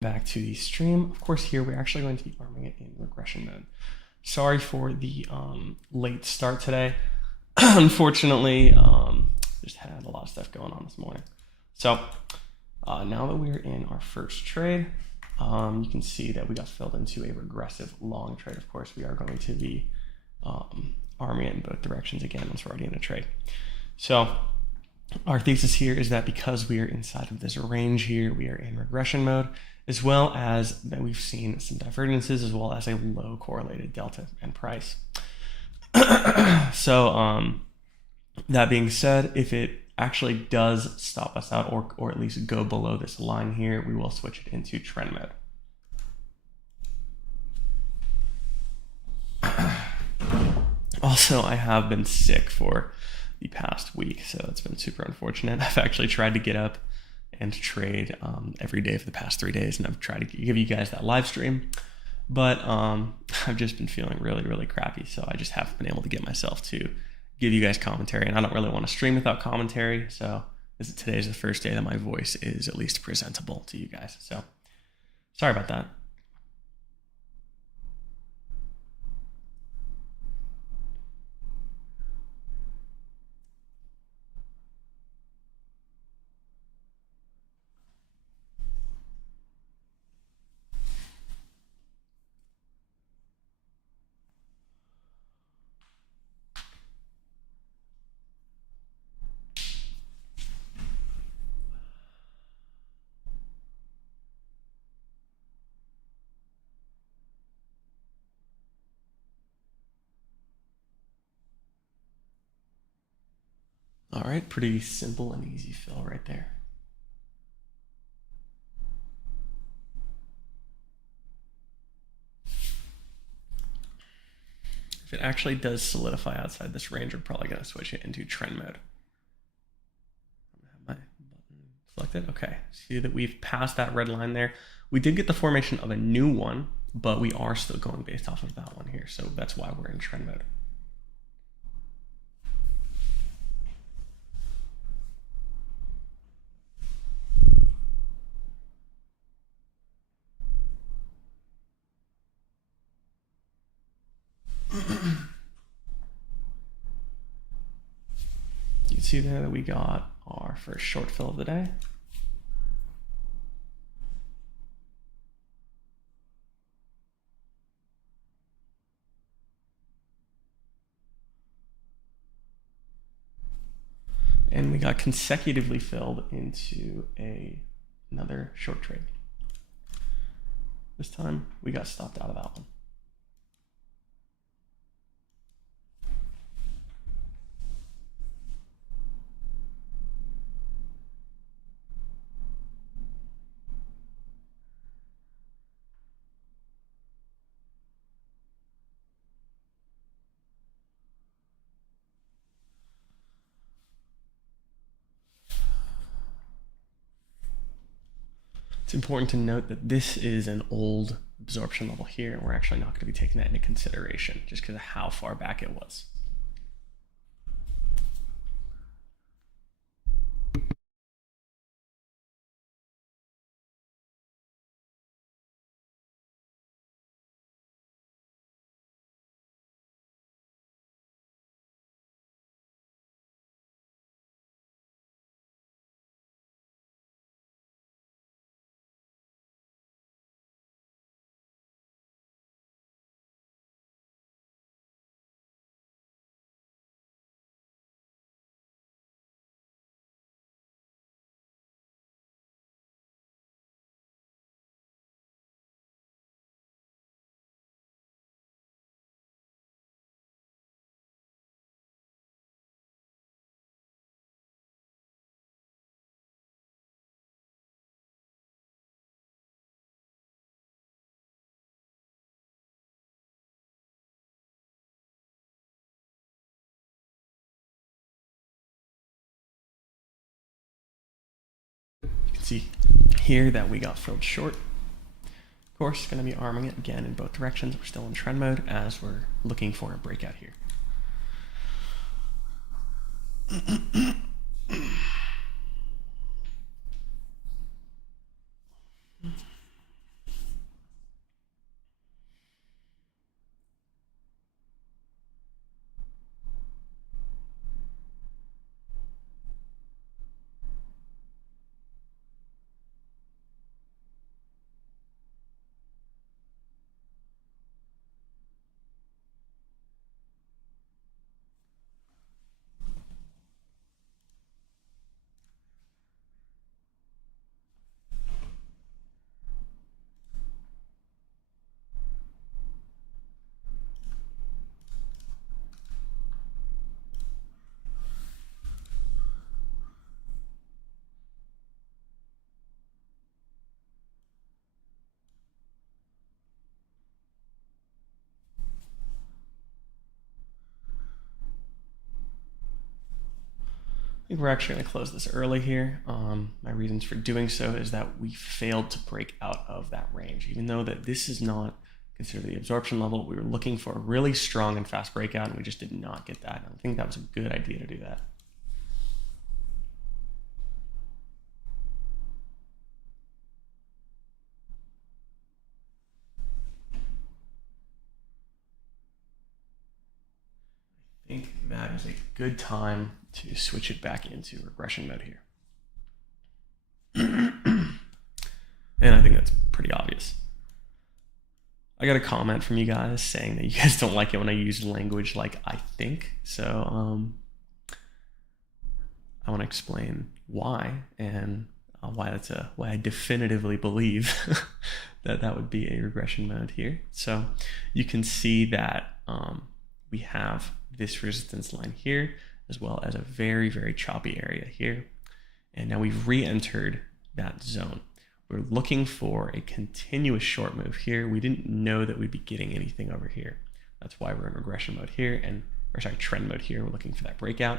Back to the stream. Of course, here we're actually going to be arming it in regression mode. Sorry for the late start today. Unfortunately, just had a lot of stuff going on this morning. So now that we're in our first trade, you can see that we got filled into a regressive long trade. Of course, we are going to be arming it in both directions again once we're already in a trade. So our thesis here is that because we are inside of this range here, we are in regression mode, as well as that we've seen some divergences, as well as a low correlated delta and price. So that being said, if it actually does stop us out or at least go below this line here, we will switch it into trend mode. Also, I have been sick for the past week, so it's been super unfortunate. I've actually tried to get up and trade every day for the past 3 days, and I've tried to give you guys that live stream, but I've just been feeling really, really crappy, so I just haven't been able to get myself to give you guys commentary, and I don't really want to stream without commentary, so today is the first day that my voice is at least presentable to you guys, so sorry about that. All right, pretty simple and easy fill right there. If it actually does solidify outside this range, we're probably going to switch it into trend mode. I have my button selected. Okay, see that we've passed that red line there. We did get the formation of a new one, but we are still going based off of that one here, so that's why we're in trend mode. You can see there that we got our first short fill of the day. And we got consecutively filled into another short trade. This time we got stopped out of that one. It's important to note that this is an old absorption level here, and we're actually not going to be taking that into consideration just because of how far back it was. You can see here that we got filled short. Of course, going to be arming it again in both directions. We're still in trend mode as we're looking for a breakout here. think we're actually going to close this early here. My reasons for doing so is that we failed to break out of that range. Even though that this is not considered the absorption level, we were looking for a really strong and fast breakout, and we just did not get that. I think that was a good idea to do that. I think that is a good time to switch it back into regression mode here. And I think that's pretty obvious. I got a comment from you guys saying that you guys don't like it when I use language like I think. So I want to explain why, and why I definitively believe that that would be a regression mode here. So you can see that we have this resistance line here, as well as a very, very choppy area here. And now we've re-entered that zone. We're looking for a continuous short move here. We didn't know that we'd be getting anything over here. That's why we're in regression mode here, trend mode here. We're looking for that breakout.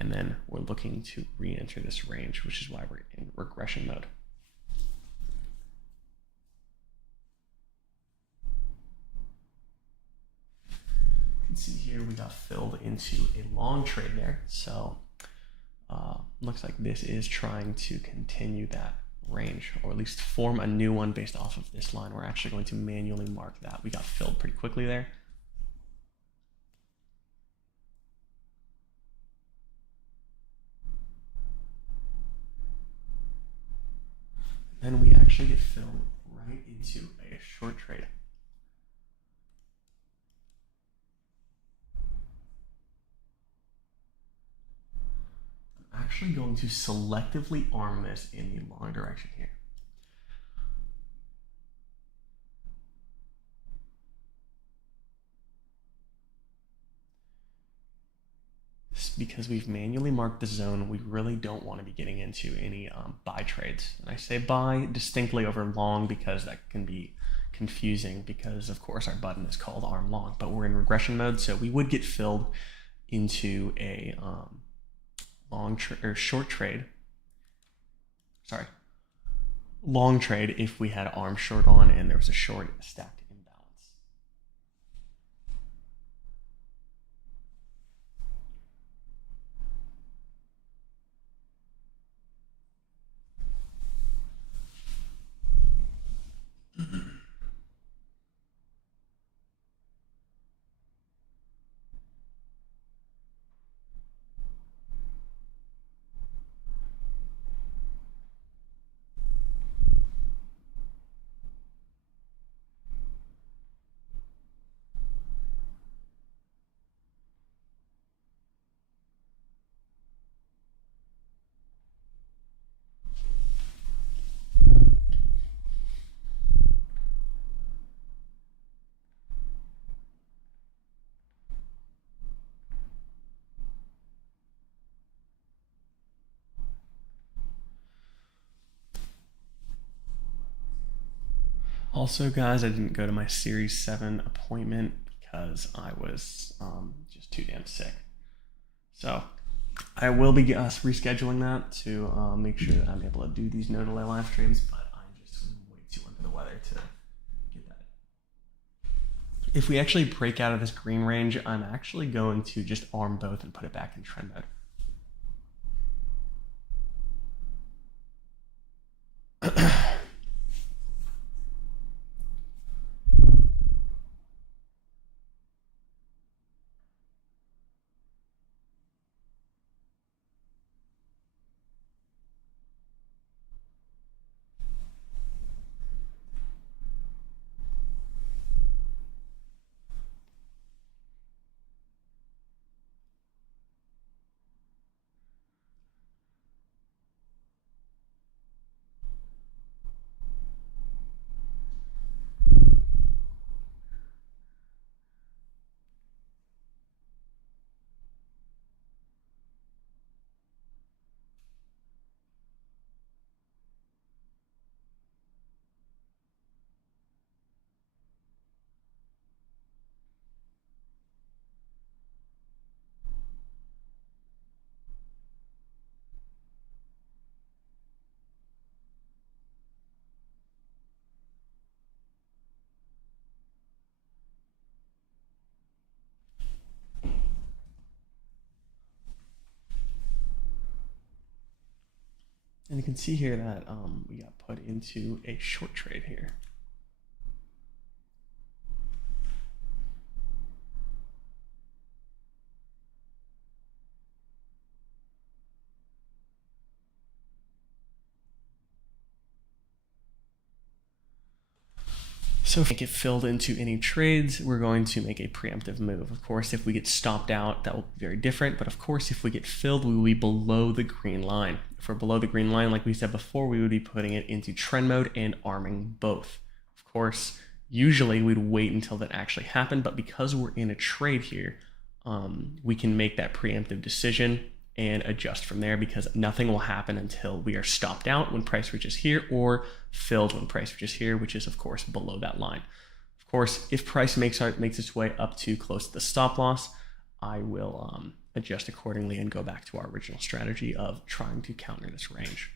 And then we're looking to re-enter this range, which is why we're in regression mode. You can see here we got filled into a long trade there. So looks like this is trying to continue that range, or at least form a new one based off of this line. We're actually going to manually mark that. We got filled pretty quickly there. Then we actually get filled right into a short trade. I'm actually going to selectively arm this in the long direction here. Because we've manually marked the zone, we really don't want to be getting into any buy trades. And I say buy distinctly over long because that can be confusing, because of course our button is called arm long, but we're in regression mode, so we would get filled into a long trade if we had arm short on and there was a short stacked imbalance. Also, guys, I didn't go to my Series 7 appointment because I was just too damn sick. So I will be rescheduling that to make sure that I'm able to do these no delay live streams, but I'm just way too under the weather to get that. If we actually break out of this green range, I'm actually going to just arm both and put it back in trend mode. you can see here that we got put into a short trade here. So if we get filled into any trades, we're going to make a preemptive move. Of course, if we get stopped out, that will be very different. But of course, if we get filled, we will be below the green line. If we're below the green line, like we said before, we would be putting it into trend mode and arming both. Of course, usually we'd wait until that actually happened, but because we're in a trade here, we can make that preemptive decision and adjust from there, because nothing will happen until we are stopped out when price reaches here, or filled when price reaches here, which is of course below that line. Of course, if price makes its way up too close to the stop loss, I will adjust accordingly and go back to our original strategy of trying to counter this range.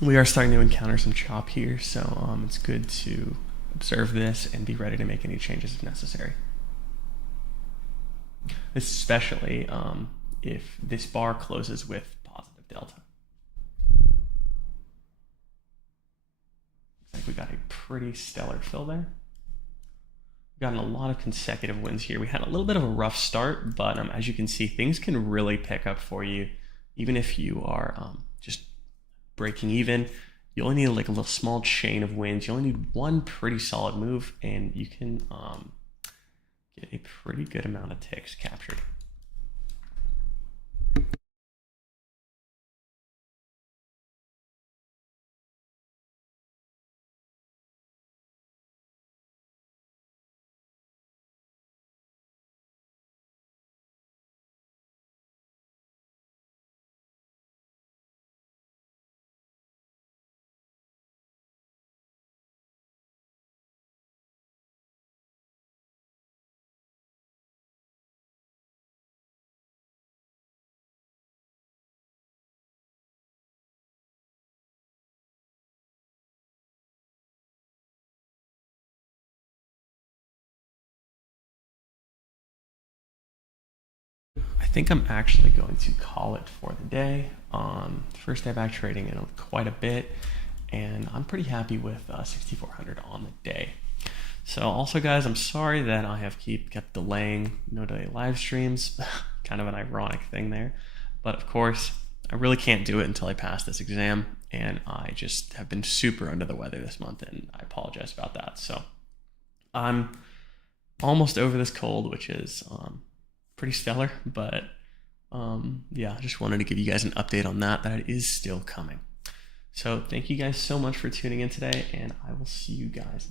We are starting to encounter some chop here, so it's good to observe this and be ready to make any changes if necessary. Especially if this bar closes with positive delta. Looks like we got a pretty stellar fill there. We've gotten a lot of consecutive wins here. We had a little bit of a rough start, but as you can see, things can really pick up for you, even if you are just breaking even. You only need like a little small chain of wins. You only need one pretty solid move, and you can get a pretty good amount of ticks captured. think I'm actually going to call it for the day. First day back trading in quite a bit, and I'm pretty happy with 6,400 on the day. So also, guys, I'm sorry that I have kept delaying no day live streams. Kind of an ironic thing there, but of course I really can't do it until I pass this exam, and I just have been super under the weather this month, and I apologize about that. So I'm almost over this cold, which is pretty stellar, but yeah, I just wanted to give you guys an update on that it is still coming. So thank you guys so much for tuning in today, and I will see you guys